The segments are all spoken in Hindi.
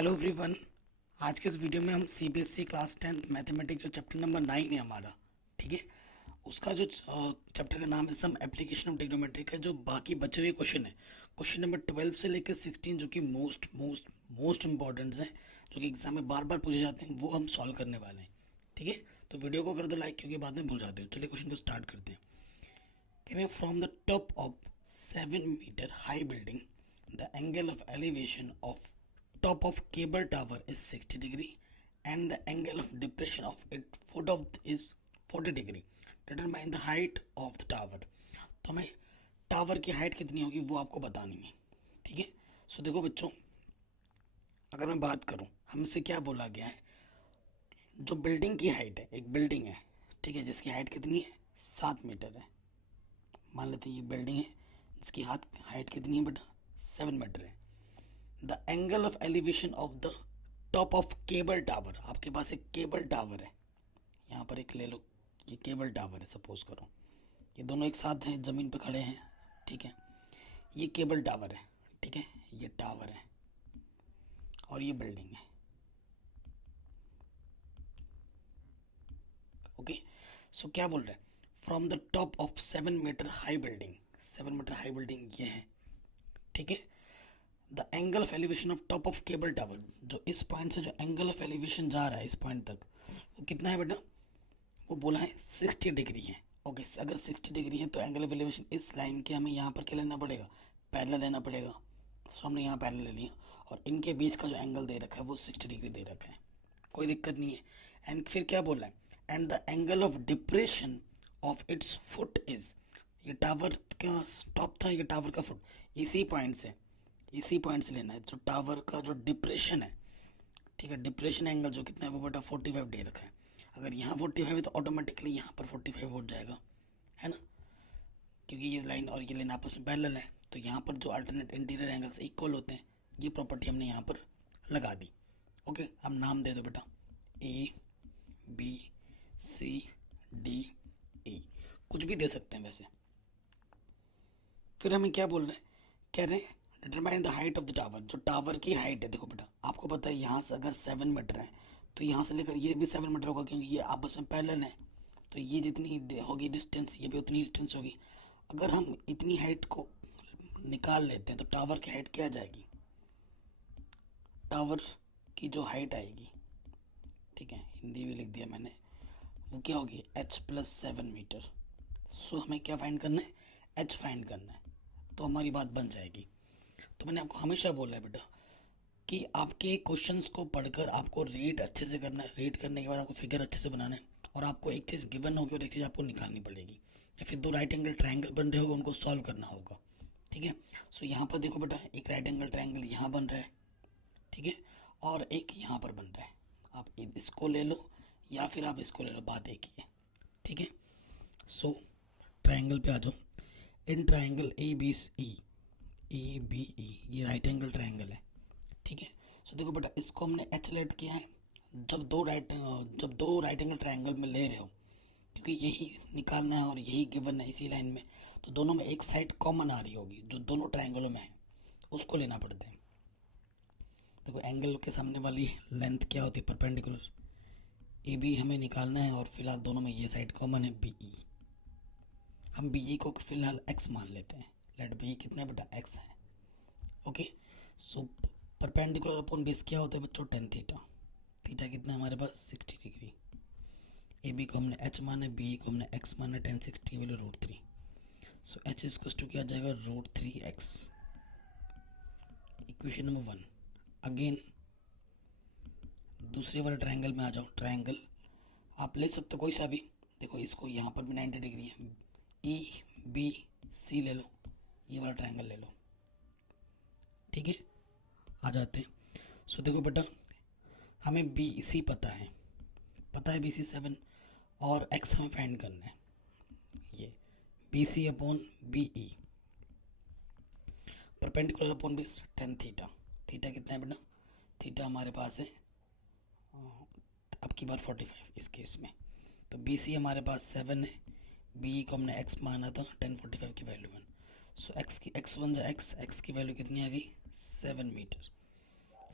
Hello everyone. आज के इस वीडियो में हम सीबीएसई क्लास 10th मैथमेटिक्स जो चैप्टर नंबर 9 है हमारा, ठीक है, उसका जो चैप्टर का नाम है सम एप्लीकेशन ऑफ ट्रिग्नोमेट्री का जो बाकी बचे हुए क्वेश्चन है, क्वेश्चन नंबर 12 से लेकर 16 जो कि मोस्ट मोस्ट मोस्ट इंपॉर्टेंट हैं, जो कि एग्जाम में बार बार पूछे जाते हैं, वो हम सॉल्व करने वाले हैं। ठीक है, तो वीडियो को कर दो लाइक, क्योंकि बाद में भूल जाते हैं। चलिए क्वेश्चन को स्टार्ट करते हैं। कह रहे हैं from the top of 7 metre high building the angle of elevation of top of cable tower is 60 degree and the angle of depression of its foot of is 40 degree. Determine the height of the tower. तो हमें टावर की हाइट कितनी होगी वो आपको बतानी है। ठीक है, सो देखो बच्चों, अगर मैं बात करूं, हमसे क्या बोला गया है, जो बिल्डिंग की हाइट है, एक बिल्डिंग है, ठीक है, जिसकी हाइट कितनी है 7 मीटर है। मान लेते हैं ये बिल्डिंग है जिसकी हाइट कितनी है बेटा 7 मीटर है। The angle of elevation of the top of cable tower, आपके पास एक केबल टावर है, यहाँ पर एक ले लो, ये केबल टावर है, सपोज करो ये दोनों एक साथ हैं, ज़मीन पे खड़े हैं। ठीक है, ये केबल टावर है, ठीक है, ये टावर है और ये बिल्डिंग है। ओके, सो क्या बोल रहा है, from the top of 7 metre high building, 7 metre high building ये है। ठीक है, the angle of elevation of top of cable tower, जो इस पॉइंट से जो एंगल ऑफ एलिवेशन जा रहा है इस पॉइंट तक, वो कितना है बेटा, वो बोला है 60 डिग्री है। ओके, अगर 60 डिग्री है तो एंगल ऑफ एलिवेशन इस लाइन के हमें यहाँ पर क्या लेना पड़ेगा, पैरेलल लेना पड़ेगा। तो हमने यहाँ पैरेलल ले लिया और इनके बीच का जो एंगल दे रखा है वो 60 डिग्री दे रखा है, कोई दिक्कत नहीं है। एंड फिर क्या बोल रहा है, and the angle of depression of its foot is, ये टावर का टॉप था, ये टावर का फुट, इसी पॉइंट से लेना है जो टावर का जो डिप्रेशन है। ठीक है, डिप्रेशन एंगल जो कितना है वो बेटा 45 दे रखा है। अगर यहाँ 45 है तो ऑटोमेटिकली यहाँ पर 45 हो जाएगा, है ना, क्योंकि ये लाइन और ये लाइन आपस में पैरेलल है, तो यहाँ पर जो अल्टरनेट इंटीरियर एंगल्स इक्वल होते हैं, ये प्रॉपर्टी हमने यहाँ पर लगा दी। ओके, अब नाम दे दो बेटा, A B C D E, कुछ भी दे सकते हैं वैसे। फिर हमें क्या बोल रहे हैं, कह रहे हैं determine the height of the tower, जो टावर की हाइट है। देखो बेटा, आपको पता है यहाँ से अगर 7 मीटर है तो यहाँ से लेकर ये भी 7 मीटर होगा, क्योंकि ये आपस में पैरेलल है। तो ये जितनी होगी डिस्टेंस, ये भी उतनी डिस्टेंस होगी। अगर हम इतनी हाइट को निकाल लेते हैं तो टावर की हाइट क्या आ जाएगी, टावर की जो हाइट आएगी, ठीक है, हिंदी भी लिख दिया मैंने, वो क्या होगी h+7 मीटर। सो हमें क्या फाइंड करना है, h फाइंड करना है, तो हमारी बात बन जाएगी। तो मैंने आपको हमेशा बोला है बेटा कि आपके क्वेश्चंस को पढ़कर आपको रीड अच्छे से करना है, रीड करने के बाद आपको फिगर अच्छे से बनाना है, और आपको एक चीज़ गिवन होगी और एक चीज़ आपको निकालनी पड़ेगी, या फिर दो राइट एंगल ट्रायंगल बन रहे होगा, उनको सॉल्व करना होगा। ठीक है, सो यहाँ पर देखो बेटा, एक राइट एंगल ट्रायंगल यहाँ बन रहा है, ठीक है, और एक यहाँ पर बन रहा है। आप इसको ले लो या फिर आप इसको ले लो, बात एक ही है। ठीक है, सो ट्रायंगल पे आ जाओ। In triangle A B E, ये राइट एंगल ट्रायंगल है। ठीक है, सो देखो बेटा, इसको हमने एच लेट किया है। जब दो राइट एंगल ट्रायंगल में ले रहे हो, क्योंकि यही निकालना है और यही गिवन है इसी लाइन में, तो दोनों में एक साइड कॉमन आ रही होगी जो दोनों ट्रायंगलों में है, उसको लेना पड़ता है। देखो एंगल के सामने वाली लेंथ क्या होती है, परपेंडिकुलर। ए बी हमें निकालना है और फिलहाल दोनों में ये साइड कॉमन है बी ई। हम बी ई को फिलहाल एक्स मान लेते हैं, लेट बी कितना बेटा एक्स है। Okay, so perpendicular upon base क्या होता है बच्चों, टेन थीटा। थीटा कितना है हमारे पास 60 डिग्री। ए बी को हमने एच माना है, बी को हमने एक्स माना है, 1060 value √3। So h is to क्या जाएगा √3x। Equation number 1। अगेन दूसरे वाले ट्रायंगल में आ जाओ। ट्रायंगल आप ले सकते हो कोई सा भी, देखो इसको यहाँ पर भी 90 डिग्री है, ई बी सी ले लो, ये वाला ट्रायंगल ले लो। ठीक है, आ जाते हैं। सो देखो बेटा, हमें बी सी पता है बी सी 7, और एक्स हमें फाइंड करना है, ये B C upon B E, perpendicular upon base 10 theta. Theta कितना है बेटा, थीटा हमारे पास है अब की बार 45 इस केस में, तो बी सी हमारे पास 7 है, बी को हमने एक्स माना था, 1045 की वैल्यू 1। सो एक्स की एक्स वन जो एक्स की वैल्यू कितनी आ गई 7 मीटर।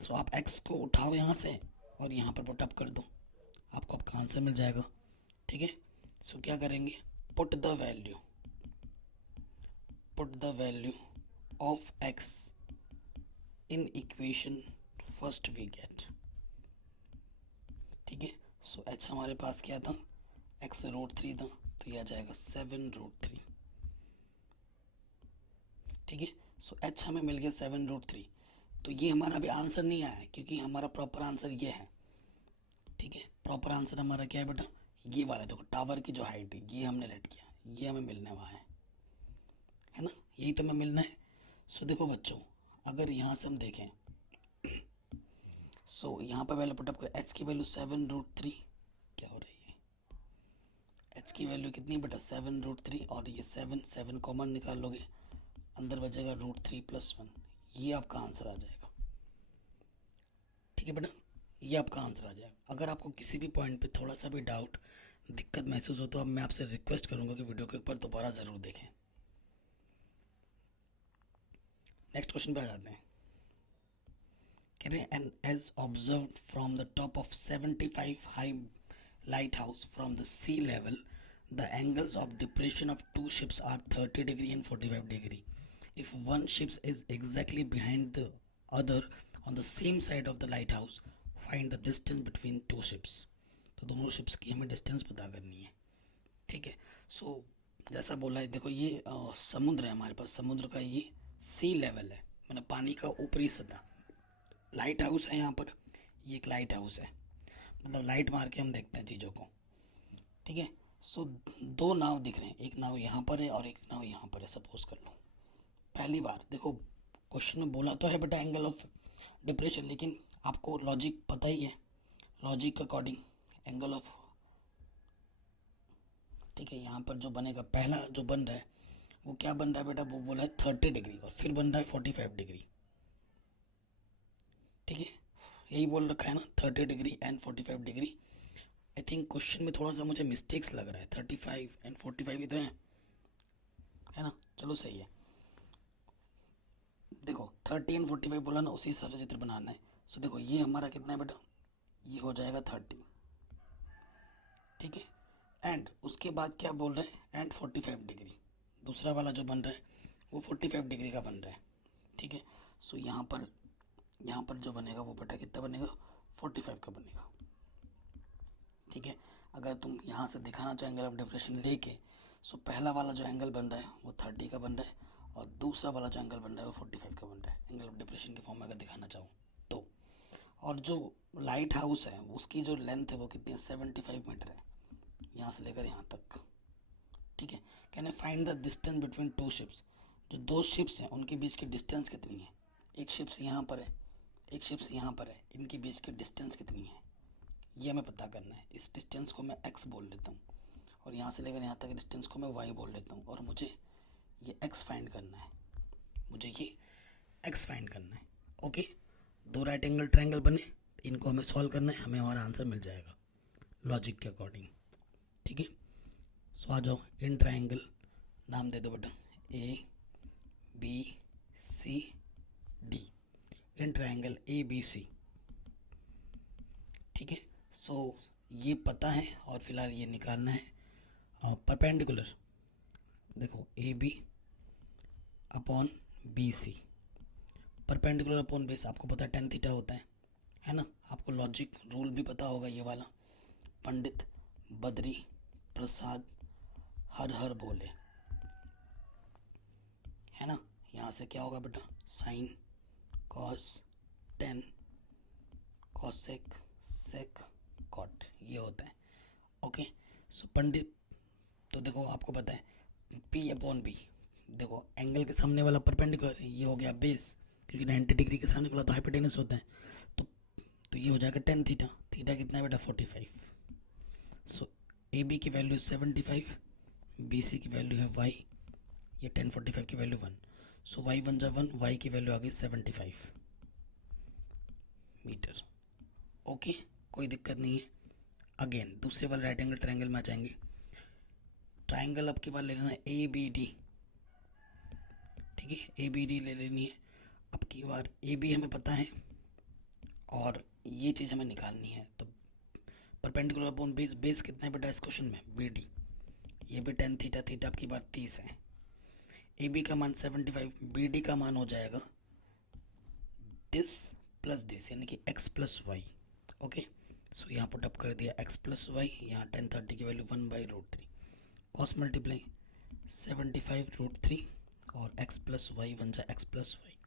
सो आप x को उठाओ यहाँ से और यहाँ पर पुट अप कर दो, आपको आपका आंसर मिल जाएगा। ठीक है, सो क्या करेंगे, put the value of x in equation first we get. ठीक है, सो h हमारे पास क्या था, x √3 था, तो यह आ जाएगा 7√3। ठीक है, सो h हमें मिल गया 7√3। तो ये हमारा अभी आंसर नहीं आया है क्योंकि हमारा प्रॉपर आंसर ये है। ठीक है, प्रॉपर आंसर हमारा क्या है बेटा, ये वाला देखो, टावर की जो हाइट है ये हमने लेट किया, ये हमें मिलने वाला है ना, यही तो हमें मिलना है। सो देखो बच्चों, अगर यहाँ से हम देखें, सो यहाँ पर वैल्यू पुटअप कर, h की वैल्यू 7√3, क्या हो रही है, h की वैल्यू कितनी बेटा 7√3, और ये 7 कॉमन निकाल लोगे, अंदर बचेगा √3 + 1, ये आपका आंसर आ जाएगा। ठीक है बेटा, ये आपका आंसर आ जाएगा। अगर आपको किसी भी पॉइंट पे थोड़ा सा भी डाउट, दिक्कत महसूस हो तो अब मैं आपसे रिक्वेस्ट करूंगा कि वीडियो के ऊपर दोबारा ज़रूर देखें। नेक्स्ट क्वेश्चन पे आ जाते हैं। कह रहे हैं, and as observed from the top of 75 high lighthouse from the sea level, the angles of depression of two ships are 30 degree and 45 degree. If one ship is exactly behind the other on the same side of the lighthouse, find the distance between two ships. तो दोनों शिप्स की हमें डिस्टेंस पता करनी है। ठीक है, सो जैसा बोला है, देखो ये समुद्र है हमारे पास, समुद्र का ये सी लेवल है, मतलब पानी का ऊपरी सतह। लाइट हाउस है यहाँ पर, ये एक लाइट हाउस है, मतलब लाइट मार के हम देखते हैं चीज़ों को। ठीक है, सो दो नाव दिख रहे हैं, एक नाव यहाँ पर है और एक नाव यहाँ पर है, सपोज कर लो। पहली बार देखो, क्वेश्चन में बोला तो है बेटा एंगल ऑफ डिप्रेशन, लेकिन आपको लॉजिक पता ही है, लॉजिक के अकॉर्डिंग एंगल ऑफ, ठीक है, यहाँ पर जो बनेगा, पहला जो बन रहा है वो क्या बन रहा है बेटा, वो बोला है 30 डिग्री और फिर बन रहा है 45 डिग्री। ठीक है, यही बोल रखा है ना, 30 degree and 45 degree. I think question में थोड़ा सा मुझे मिस्टेक्स लग रहा है, 35 एंड 45 ही तो है ना, चलो सही है। देखो 30 एंड 45 बोला ना, उसी हिसाब से चित्र बनाना है। सो देखो ये हमारा कितना है बेटा, ये हो जाएगा 30। ठीक है, एंड उसके बाद क्या बोल रहे हैं, एंड 45 डिग्री, दूसरा वाला जो बन रहा है वो 45 डिग्री का बन रहा है। ठीक है, सो यहाँ पर जो बनेगा वो बेटा कितना बनेगा, 45 का बनेगा। ठीक है, अगर तुम यहाँ से दिखाना चाहो एंगल ऑफ डिप्रेशन लेके, सो पहला वाला जो एंगल बन रहा है वो 30 का बन रहा है और दूसरा वाला जो एंगल बन रहा है वो 45 का बन रहा है, एंगल ऑफ डिप्रेशन की फॉर्म में अगर दिखाना चाहूँ तो। और जो लाइट हाउस है उसकी जो लेंथ है वो कितनी है, 75 मीटर है, यहाँ से लेकर यहाँ तक। ठीक है, can find the distance between two ships, जो दो शिप्स हैं उनके बीच की डिस्टेंस कितनी है, एक शिप्स यहाँ पर है, एक शिप्स यहाँ पर है, इनके बीच की डिस्टेंस कितनी है, ये हमें पता करना है। इस डिस्टेंस को मैं x बोल लेता हूँ और यहाँ से लेकर यहाँ तक डिस्टेंस को मैं y बोल लेता हूँ, और मुझे ये x फाइंड करना है, मुझे ये x फाइंड करना है। ओके, दो राइट एंगल ट्रायंगल बने, इनको हमें सॉल्व करना है, हमें हमारा आंसर मिल जाएगा लॉजिक के अकॉर्डिंग। ठीक है, सो आ जाओ, इन ट्रायंगल नाम दे दो बेटा ABCD, इन ट्रायंगल ABC। ठीक है, सो ये पता है और फिलहाल ये निकालना है परपेंडिकुलर। देखो AB upon BC, perpendicular upon base आपको पता है tan थीटा होता है ना, आपको लॉजिक रूल भी पता होगा, ये वाला, पंडित बद्री प्रसाद हर हर बोले, है ना। यहाँ से क्या होगा बेटा, sine cos tan cosec sec cot, ये होता है। ओके, सो पंडित, तो देखो आपको पता है P अपॉन B, देखो एंगल के सामने वाला परपेंडिकुलर है, ये हो गया बेस, क्योंकि 90 डिग्री के सामने वाला तो हाइपोटेनस होता है, तो ये हो जाएगा tan थीटा, थीटा कितना है बेटा 45। सो AB की वैल्यू 75, BC की वैल्यू है y, ये tan 45 की वैल्यू 1, सो y 1 जा 1, y की वैल्यू आ गई 75 मीटर। ओके, कोई दिक्कत नहीं है। अगेन दूसरे वाले राइट एंगल ट्रायंगल में आ जाएंगे, ट्रायंगल अब की बार ले लेना है ABD। ठीक है, ABD ले लेनी है अब की बार। AB हमें पता है और ये चीज़ हमें निकालनी है। तो परपेंडिकुलर अपॉन बेस, बेस कितना है बेटा इस क्वेश्चन में, बी डी। ये भी टेन थीटा, थीटा आपकी बात 30 है। ए बी का मान 75, बी डी का मान हो जाएगा दिस प्लस दिस, यानी कि x प्लस वाई। ओके, सो यहाँ पुट अप कर दिया x प्लस वाई, यहाँ 1030 की वैल्यू 1/√3, कॉस मल्टीप्लाई 75√3 और x प्लस वाई बन जाए x प्लस वाई,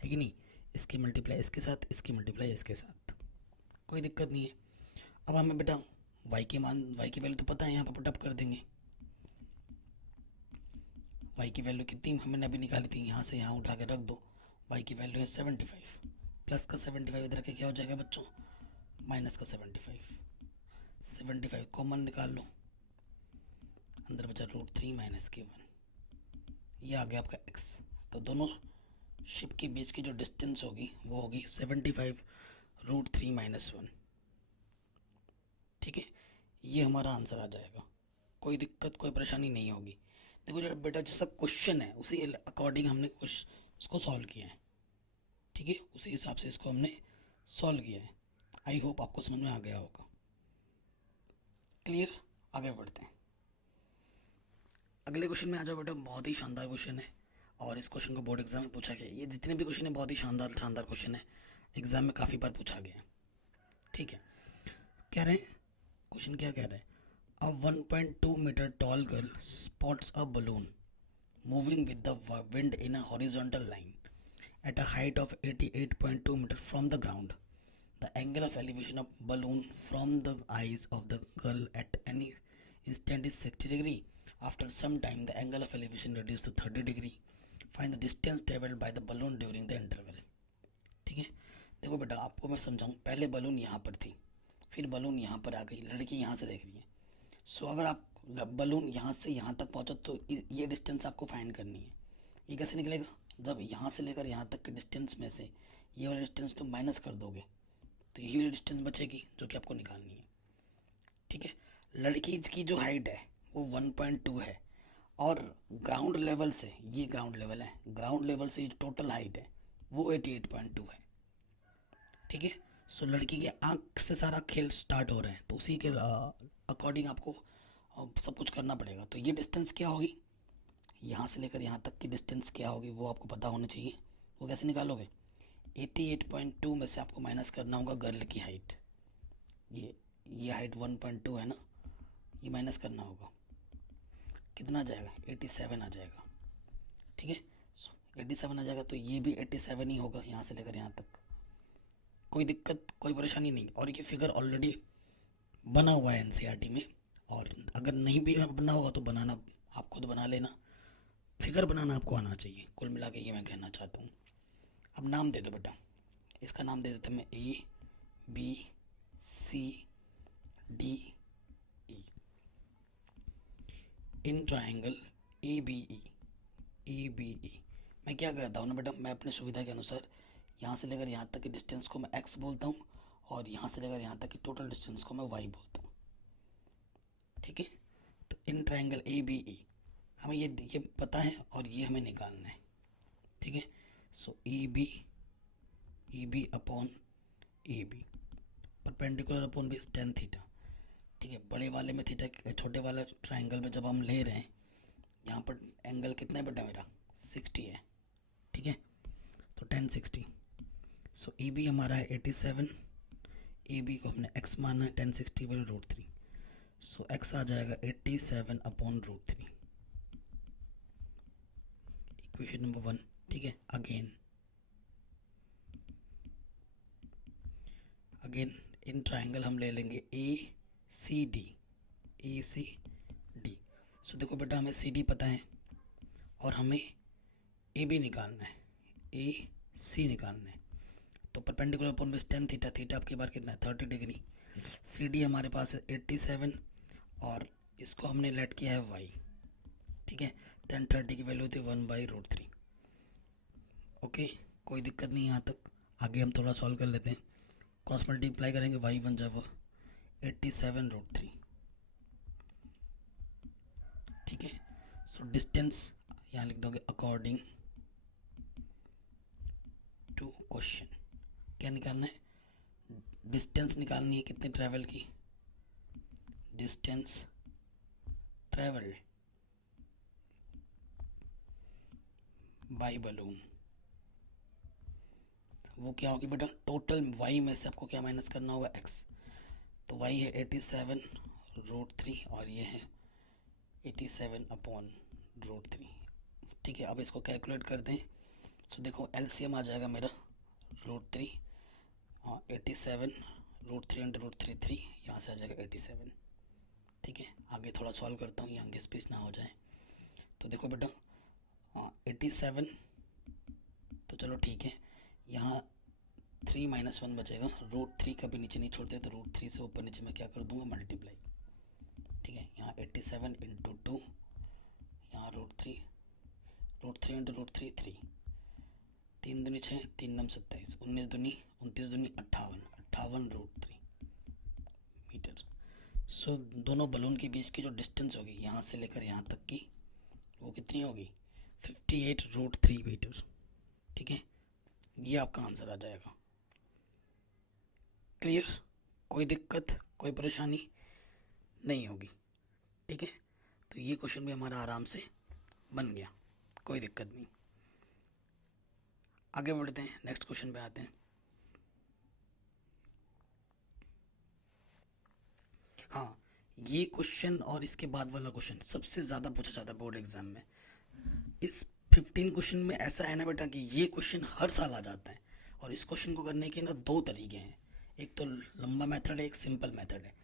है कि नहीं। इसकी मल्टीप्लाई इसके साथ, इसकी मल्टीप्लाई इसके साथ, कोई दिक्कत नहीं है। अब हमें बेटा y के मान, y की वैल्यू तो पता है, यहाँ पर पुट अप कर देंगे। y की वैल्यू कितनी हमने अभी निकाली थी, यहाँ से यहाँ उठा के रख दो। y की वैल्यू है 75, प्लस का 75 इधर के क्या हो जाएगा बच्चों, माइनस का 75 कॉमन निकाल लो, अंदर बचा √3 माइनस के 1, ये आ गया आपका x। तो दोनों शिप के बीच की जो डिस्टेंस होगी वो होगी 75√3 माइनस 1। ठीक है, ये हमारा आंसर आ जाएगा, कोई दिक्कत कोई परेशानी नहीं होगी। देखो बेटा जैसा क्वेश्चन है उसी अकॉर्डिंग हमने इसको सॉल्व किया है। ठीक है, उसी हिसाब से इसको हमने सॉल्व किया है। आई होप आपको समझ में आ गया होगा। क्लियर, आगे बढ़ते हैं। अगले क्वेश्चन में आ जाओ बेटा, बहुत ही शानदार क्वेश्चन है और इस क्वेश्चन को बोर्ड एग्जाम में पूछा गया। ये जितने भी क्वेश्चन है बहुत ही शानदार शानदार क्वेश्चन है, एग्जाम में काफ़ी बार पूछा गया। ठीक है, कह रहे हैं क्वेश्चन क्या कह रहा है, a 1.2 metre tall girl spots a balloon moving with the wind in a horizontal line at a height of 88.2 meter from the ground. The angle of elevation of balloon from the eyes of the girl at any instant is 60 degree. After some time, the angle of elevation reduces to 30 degree. Find the distance traveled by the balloon during the interval. ठीक है, देखो बेटा आपको मैं समझाऊँ, पहले बलून यहाँ पर थी, फिर बलून यहाँ पर आ गई, लड़की यहाँ से देख रही है। सो अगर आप बलून यहाँ से यहाँ तक पहुँचो तो ये डिस्टेंस आपको फाइंड करनी है। ये कैसे निकलेगा, जब यहाँ से लेकर यहाँ तक के डिस्टेंस में से ये वाला डिस्टेंस तुम माइनस कर दोगे तो ये वाली डिस्टेंस बचेगी जो कि आपको निकालनी है। ठीक है, लड़की की जो हाइट है वो 1.2 है और ग्राउंड लेवल से, ये ग्राउंड लेवल है, ग्राउंड लेवल से टोटल हाइट है वो 88.2 है। ठीक है, सो लड़की के आँख से सारा खेल स्टार्ट हो रहा है, तो उसी के अकॉर्डिंग आपको सब कुछ करना पड़ेगा। तो ये डिस्टेंस क्या होगी, यहाँ से लेकर यहाँ तक की डिस्टेंस क्या होगी वो आपको पता होना चाहिए। वो कैसे निकालोगे, 88.2 में से आपको माइनस करना होगा गर्ल की हाइट, ये हाइट 1.2 है ना, ये माइनस करना होगा, कितना आ जाएगा 87 आ जाएगा। ठीक है, सो 87 आ जाएगा, तो ये भी 87 ही होगा यहाँ से लेकर यहाँ तक, कोई दिक्कत कोई परेशानी नहीं। और ये फिगर ऑलरेडी बना हुआ है एनसीईआरटी में, और अगर नहीं भी बना होगा तो बनाना, आप खुद बना लेना, फिगर बनाना आपको आना चाहिए। कुल मिला के ये मैं कहना चाहता हूँ। अब नाम दे दो बेटा, इसका नाम दे देते हैं मैं ABCDE। इन ट्राइंगल ABE मैं क्या करता हूँ ना बेटा, मैं अपने सुविधा के अनुसार यहाँ से लेकर यहाँ तक की डिस्टेंस को मैं x बोलता हूँ और यहाँ से लेकर यहाँ तक की टोटल डिस्टेंस को मैं y बोलता हूँ। ठीक है, तो इन ट्राइंगल ABE हमें ये पता है और ये हमें निकालना है। ठीक है, सो EB upon AB, perpendicular upon base tan theta. ठीक है, बड़े वाले में थीटा, छोटे वाला ट्राइंगल में जब हम ले रहे हैं, यहाँ पर एंगल कितना है बेटा मेरा 60 है। ठीक है, तो tan 60, सो EB हमारा है 87, AB को हमने x माना है, tan 60 बाई √3, सो x आ जाएगा 87 अपॉन √3, इक्वेशन नंबर 1। ठीक है, अगेन इन ट्राइंगल हम ले लेंगे ACD। सो देखो बेटा हमें CD पता है और हमें AB निकालना है, AC निकालना है। तो perpendicular upon base tan theta, theta आपकी बार कितना है 30 डिग्री, CD हमारे पास है 87 और इसको हमने लेट किया है y। ठीक है, tan 30 की वैल्यू थी 1/√3। ओके, कोई दिक्कत नहीं यहाँ तक। आगे हम थोड़ा सॉल्व कर लेते हैं, क्रॉस मल्टीप्लाई करेंगे, y बन जाएगा 87√3। ठीक है, सो डिस्टेंस यहाँ लिख दोगे अकॉर्डिंग टू क्वेश्चन। क्या निकालना है, डिस्टेंस निकालनी है कितनी ट्रैवल की, डिस्टेंस ट्रैवल बाई बलून, वो क्या होगी बेटा, टोटल वाई में से आपको क्या माइनस करना होगा, एक्स। तो वाई है 87√3 और ये है 87/√3। ठीक है, अब इसको कैलकुलेट कर दें। सो देखो एलसीएम आ जाएगा मेरा √3 और 87√3 यहाँ से आ जाएगा 87। ठीक है, आगे थोड़ा सॉल्व करता हूँ, यहाँ घिस ना हो जाए। तो देखो बेटा 87, तो चलो ठीक है, यहाँ 3 - 1 बचेगा, √3 कभी नीचे नहीं छोड़ते, तो √3 से ऊपर नीचे मैं क्या कर दूंगा, मल्टीप्लाई। ठीक है, यहाँ 87 × 2, यहाँ √3 × √3 3, 3 दूनी 6, 3 9 27, 19 दूनी 29 दूनी 58, 58√3 मीटर। सो दोनों बलून के बीच की जो डिस्टेंस होगी यहाँ से लेकर यहाँ तक की, वो कितनी होगी, 58√3 मीटर। ठीक है, ये आपका आंसर आ जाएगा। क्लियर, कोई दिक्कत कोई परेशानी नहीं होगी। ठीक है, तो ये क्वेश्चन भी हमारा आराम से बन गया, कोई दिक्कत नहीं। आगे बढ़ते हैं, नेक्स्ट क्वेश्चन पे आते हैं। हाँ, ये क्वेश्चन और इसके बाद वाला क्वेश्चन सबसे ज़्यादा पूछा जाता है बोर्ड एग्जाम में। इस 15 क्वेश्चन में ऐसा है ना बेटा कि ये क्वेश्चन हर साल आ जाता है, और इस क्वेश्चन को करने के ना 2 तरीके हैं, एक तो लंबा मेथड है, एक सिंपल मेथड है।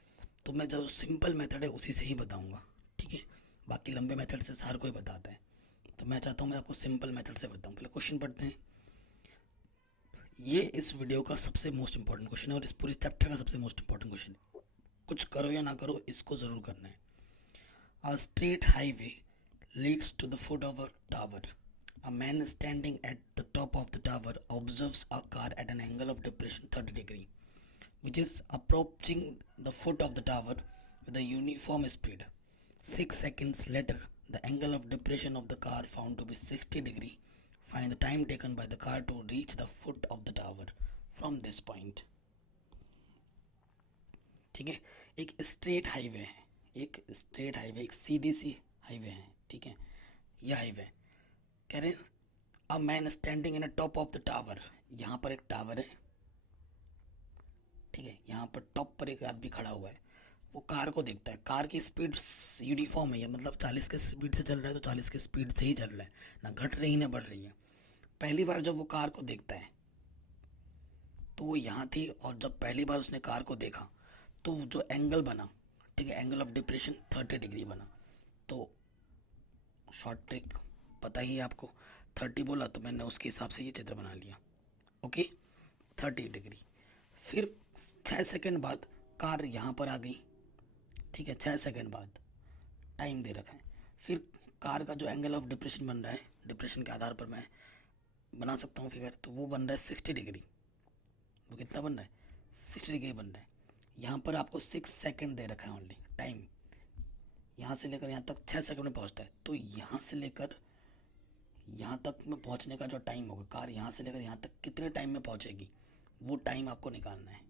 तो मैं जो सिंपल मेथड है उसी से ही बताऊंगा। ठीक है, बाकी लंबे मेथड से हर कोई बताता है, तो मैं चाहता हूँ मैं आपको सिंपल मेथड से बताऊँ। पहले क्वेश्चन पढ़ते हैं। ये इस वीडियो का सबसे मोस्ट इंपॉर्टेंट क्वेश्चन है और इस पूरे चैप्टर का सबसे मोस्ट इंपॉर्टेंट क्वेश्चन है। कुछ करो या ना करो, इसको ज़रूर करना है। A straight highway leads to the foot of a tower. A man standing at the top of the tower observes a car at an angle of depression 30 degree, which is approaching the foot of the tower with a uniform speed. 6 seconds later, the angle of depression of the car found to be 60 degree. Find the time taken by the car to reach the foot of the tower from this point. ठीक है, एक स्ट्रेट हाईवे है, एक स्ट्रेट हाईवे, एक सीधी सी हाईवे है। ठीक है, यह हाईवे कह रहे हैं a man standing in a top of the tower, यहाँ पर एक टावर है। ठीक है, यहाँ पर टॉप पर एक आदमी खड़ा हुआ है, वो कार को देखता है। कार की स्पीड यूनिफॉर्म है, मतलब 40 के स्पीड से चल रहा है, तो 40 के स्पीड से ही चल रहा है, ना घट रही ना बढ़ रही है। पहली बार जब वो कार को देखता है तो वो यहाँ थी, और जब पहली बार उसने कार को देखा तो जो एंगल बना, ठीक है, एंगल ऑफ डिप्रेशन 30 डिग्री बना। तो शॉर्ट ट्रिक पता ही है आपको, 30 बोला तो मैंने उसके हिसाब से ये चित्र बना लिया। Okay, 30 degree. फिर 6 सेकंड बाद कार यहाँ पर आ गई। ठीक है, 6 सेकंड बाद टाइम दे रखा है। फिर कार का जो एंगल ऑफ डिप्रेशन बन रहा है, डिप्रेशन के आधार पर मैं बना सकता हूँ फिगर, तो वो बन रहा है 60 डिग्री। वो कितना बन रहा है, 60 डिग्री बन रहा है। यहाँ पर आपको 6 सेकंड दे रखा है ओनली टाइम, यहाँ से लेकर यहाँ तक 6 सेकंड में पहुँचता है। तो यहाँ से लेकर यहाँ तक में पहुँचने का जो टाइम होगा, कार यहाँ से लेकर यहाँ तक कितने टाइम में पहुँचेगी, वो टाइम आपको निकालना है,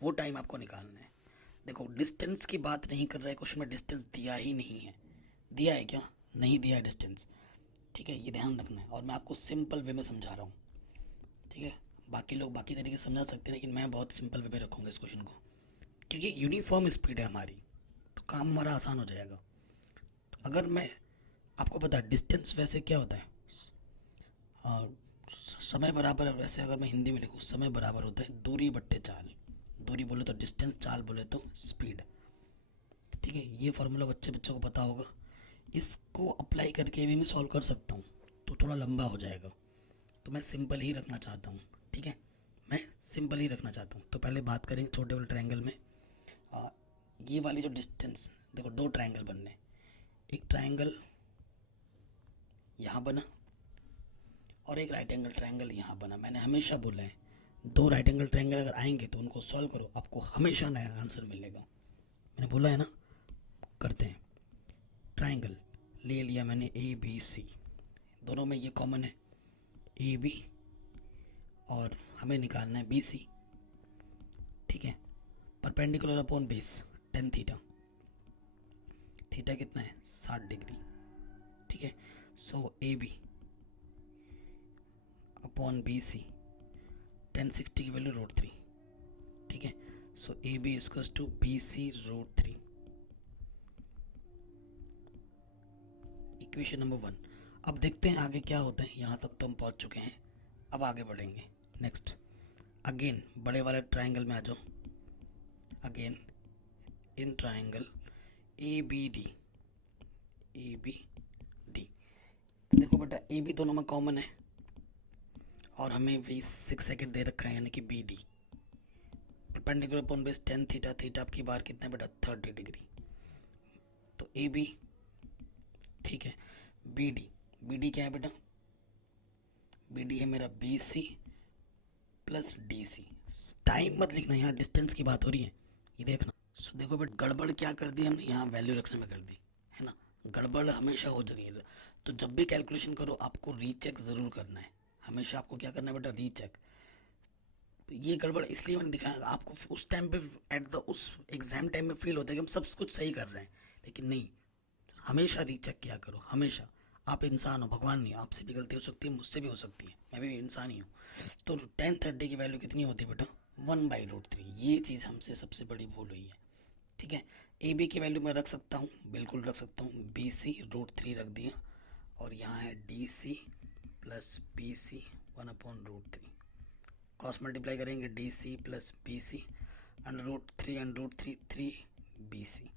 वो टाइम आपको निकालना है। देखो डिस्टेंस की बात नहीं कर रहा है क्वेश्चन में, डिस्टेंस दिया ही नहीं है। दिया है क्या, नहीं दिया है डिस्टेंस। ठीक है, ये ध्यान रखना है, और मैं आपको सिंपल वे में समझा रहा हूँ। ठीक है, बाकी लोग बाकी तरीके से समझा सकते हैं, लेकिन मैं बहुत सिंपल वे में रखूँगा इस क्वेश्चन को, क्योंकि यूनिफॉर्म स्पीड है हमारी, तो काम हमारा आसान हो जाएगा। तो अगर मैं आपको पता है डिस्टेंस वैसे क्या होता है, समय बराबर, वैसे अगर मैं हिंदी में लिखूँ, समय बराबर होता है दूरी बट्टे चाल। दूरी बोले तो डिस्टेंस, चाल बोले तो स्पीड। ठीक है, ये फार्मूला बच्चों को पता होगा। इसको अप्लाई करके भी मैं सॉल्व कर सकता हूँ, तो थोड़ा लंबा हो जाएगा, तो मैं सिंपल ही रखना चाहता हूँ। ठीक है, मैं सिंपल ही रखना चाहता हूँ। तो पहले बात करेंगे छोटे वाले ट्रायंगल में। ये वाली जो डिस्टेंस, देखो 2 ट्रायंगल बनने, एक ट्रायंगल यहाँ बना और एक राइट एंगल ट्रायंगल यहाँ बना। मैंने हमेशा बोला है 2 राइट एंगल ट्रायंगल अगर आएंगे तो उनको सॉल्व करो, आपको हमेशा नया आंसर मिलेगा। मैंने बोला है ना, करते हैं। ट्रायंगल ले लिया मैंने ABC, दोनों में ये कॉमन है AB, और हमें निकालना है BC। Perpendicular upon base 10 theta, theta कितना है 60 डिग्री, ठीक है। So A B upon B C 1060 की वैल्यू √3, ठीक है। So A B equals to B C √3, equation number 1। अब देखते हैं आगे क्या होता है। यहाँ तक तो हम पहुँच चुके हैं, अब आगे बढ़ेंगे। नेक्स्ट अगेन बड़े वाले ट्राइंगल में आ जाओ। Again in triangle A B D, देखो बेटा ए बी दोनों में कॉमन है और हमें भी 6 सेकेंड दे रखा है, यानी कि B D perpendicular upon base 10 theta, theta आपकी बार कितना है बेटा 30 डिग्री। तो ए बी, ठीक है। बी डी क्या है बेटा, बी डी है मेरा B C plus D C. Time मत लिखना, यहाँ डिस्टेंस की बात हो रही है, ये देखना। सो देखो बेटा गड़बड़ क्या कर दी हमने, यहाँ वैल्यू रखने में कर दी है ना, गड़बड़ हमेशा हो जाती है। तो जब भी कैलकुलेशन करो आपको रीचेक ज़रूर करना है, हमेशा आपको क्या करना है बेटा रीचेक। ये गड़बड़ इसलिए मैंने दिखाया, आपको उस टाइम पे उस एग्जाम टाइम में फील होता है कि हम सब कुछ सही कर रहे हैं, लेकिन नहीं, हमेशा रीचेक किया करो हमेशा। आप इंसान हो, भगवान नहीं, आपसे भी गलती हो सकती है, मुझसे भी हो सकती है, मैं भी इंसान ही हूँ। तो 1030 की वैल्यू कितनी होती है बेटा 1/√3, ये चीज़ हमसे सबसे बड़ी भूल हुई है, ठीक है। ए बी की वैल्यू मैं रख सकता हूँ, बिल्कुल रख सकता हूँ, बी सी √3 रख दिया, और यहाँ है D C plus B C 1/√3, cross multiply करेंगे D C plus B C, √3 3 B C,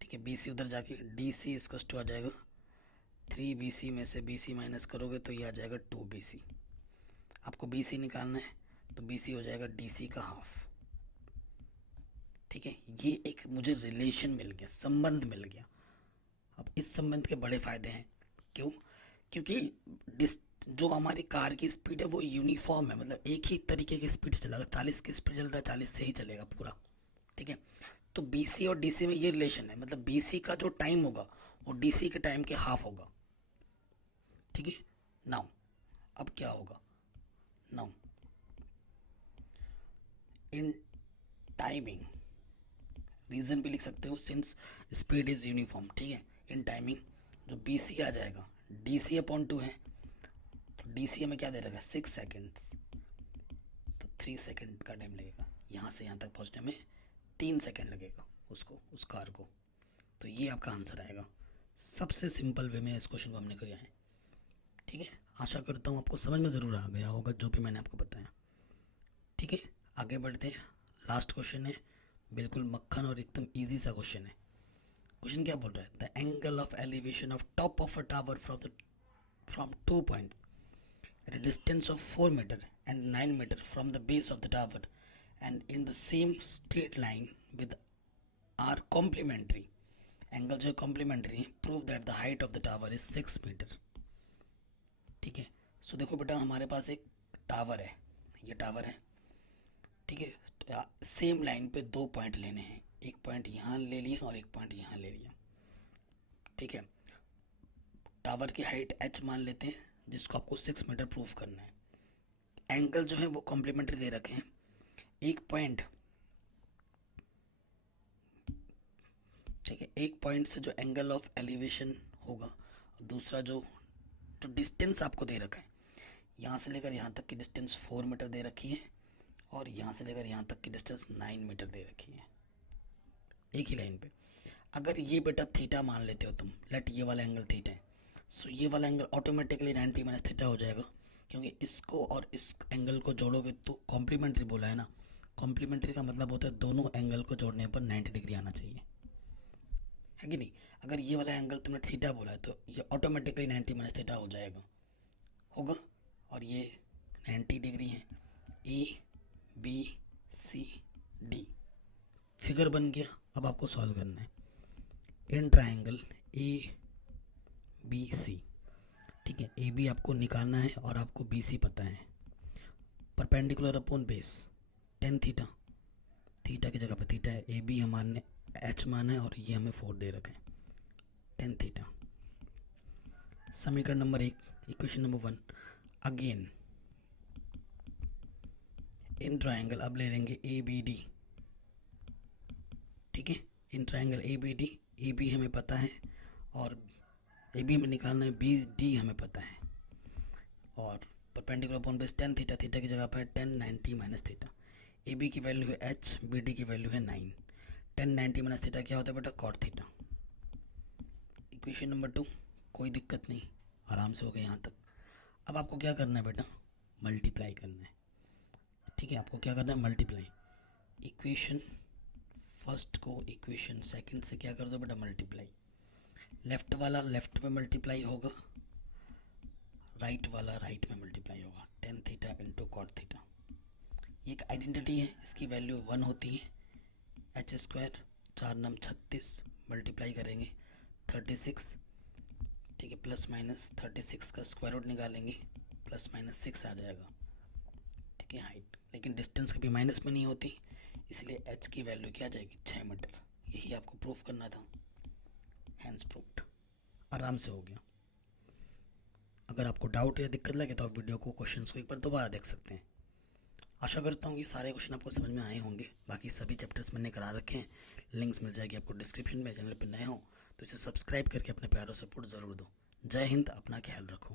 ठीक है। बी सी उधर जाके डी सी इसको आ जाएगा 3 बी सी में से बी सी माइनस करोगे तो ये आ जाएगा 2 बी सी। आपको बी सी निकालना है तो बी सी हो जाएगा डी सी का हाफ, ठीक है। ये एक मुझे रिलेशन मिल गया, संबंध मिल गया। अब इस संबंध के बड़े फायदे हैं, क्यों? क्योंकि जो हमारी कार की स्पीड है वो यूनिफॉर्म है, मतलब एक ही तरीके की स्पीड से चलेगा, 40 की स्पीड चल रहा है 40 से ही चलेगा पूरा, ठीक है। तो BC और DC में ये रिलेशन है, मतलब BC का जो टाइम होगा वो DC के टाइम के हाफ होगा, ठीक है। नाउ अब क्या होगा, नाउ इन टाइमिंग रीजन भी लिख सकते हो, सिंस स्पीड इज यूनिफॉर्म, ठीक है। इन टाइमिंग जो BC आ जाएगा DC/2 है, तो DC हमें क्या दे रखा है 6 सेकेंड्स, तो 3 सेकेंड का टाइम लगेगा, यहाँ से यहाँ तक पहुँचने में 3 सेकेंड लगेगा उसको, उस कार को। तो ये आपका आंसर आएगा। सबसे सिंपल वे में इस क्वेश्चन को हमने किया है, ठीक है। आशा करता हूँ आपको समझ में ज़रूर आ गया होगा जो भी मैंने आपको बताया, ठीक है। आगे बढ़ते हैं, लास्ट क्वेश्चन है, बिल्कुल मक्खन और एकदम इजी सा क्वेश्चन है। क्वेश्चन क्या बोल रहा है, the angle of elevation of top of a tower from 2 point at a distance of 4 meter and 9 meter from the base of the tower and in the same straight line with are complementary, angle जो कॉम्प्लीमेंट्री है, prove that the height of the tower is 6 metre, ठीक है। सो देखो बेटा हमारे पास एक टावर है, ये टावर है, ठीक है। तो सेम लाइन पे 2 पॉइंट लेने हैं, एक पॉइंट यहाँ ले लिया और एक पॉइंट यहाँ ले लिया, ठीक है। टावर की हाइट h मान लेते हैं, जिसको आपको 6 मीटर प्रूफ करना है। एंगल जो है वो कॉम्प्लीमेंट्री दे रखे हैं, एक पॉइंट, ठीक है, एक पॉइंट से जो एंगल ऑफ एलिवेशन होगा, दूसरा जो डिस्टेंस आपको दे रखा है, यहाँ से लेकर यहाँ तक की डिस्टेंस 4 मीटर दे रखी है, और यहाँ से लेकर यहाँ तक की डिस्टेंस 9 मीटर दे रखी है, एक ही लाइन पे। अगर ये बेटा थीटा मान लेते हो तुम, लेट ये वाला एंगल थीटा है, सो ये वाला एंगल ऑटोमेटिकली 90 माइनस थीटा हो जाएगा, क्योंकि इसको और इस एंगल को जोड़ोगे तो कॉम्प्लीमेंट्री बोला है ना, कॉम्प्लीमेंट्री का मतलब होता है दोनों एंगल को जोड़ने पर 90 डिग्री आना चाहिए, है कि नहीं। अगर ये वाला एंगल तुमने थीटा बोला है तो ये ऑटोमेटिकली 90 माइनस थीटा हो जाएगा, होगा, और ये 90 डिग्री है। ABCD फिगर बन गया। अब आपको सॉल्व करना है इन ट्राइंगल ABC, ठीक है। AB आपको निकालना है और आपको BC पता है, perpendicular upon base 10 theta, theta की जगह पर थीटा है, AB हमारे H माना है और ये हमें 4 दे रखे हैं, 10 थीटा। समीकरण number 1, equation number 1, again in triangle अब ले लेंगे ABD, in triangle A B D, A B हमें पता है और ए बी हमें निकालना है, बी डी हमें पता है, और perpendicular upon base tan theta, theta की जगह पर है 10 90 माइनस थीटा। ए बी की वैल्यू है एच, बी डी की वैल्यू है 9। 10 90 माइनस थीटा क्या होता है बेटा? Cot theta. इक्वेशन नंबर 2, कोई दिक्कत नहीं, आराम से हो गया यहाँ तक। अब आपको क्या करना है बेटा? मल्टीप्लाई करना है। ठीक है, आपको क्या करना है? मल्टीप्लाई। इक्वेशन फर्स्ट को इक्वेशन सेकंड से क्या कर दो बेटा? मल्टीप्लाई। लेफ्ट वाला लेफ्ट में मल्टीप्लाई होगा, राइट वाला राइट में मल्टीप्लाई होगा। 10 थीटा इंटू कॉट थीटा। ये एक आइडेंटिटी है, इसकी वैल्यू 1 होती है। एच स्क्वायर 4 नम 36 मल्टीप्लाई करेंगे 36, ठीक है, प्लस माइनस 36 का स्क्वायर रूट निकालेंगे, प्लस माइनस 6 आ जाएगा। ठीक है, हाइट, लेकिन डिस्टेंस कभी माइनस में नहीं होती, इसलिए एच की वैल्यू क्या आ जाएगी? 6 मीटर। यही आपको प्रूफ करना था, हैंड्स प्रूफ्ड, आराम से हो गया। अगर आपको डाउट या दिक्कत लगे तो आप वीडियो को, क्वेश्चन को एक बार दोबारा देख सकते हैं। आशा करता हूँ ये सारे क्वेश्चन आपको समझ में आए होंगे। बाकी सभी चैप्टर्स मैंने करा रखे हैं, लिंक्स मिल जाएगी आपको डिस्क्रिप्शन में। चैनल पर नए हो तो इसे सब्सक्राइब करके अपने प्यार और सपोर्ट ज़रूर दो। जय हिंद, अपना ख्याल रखो।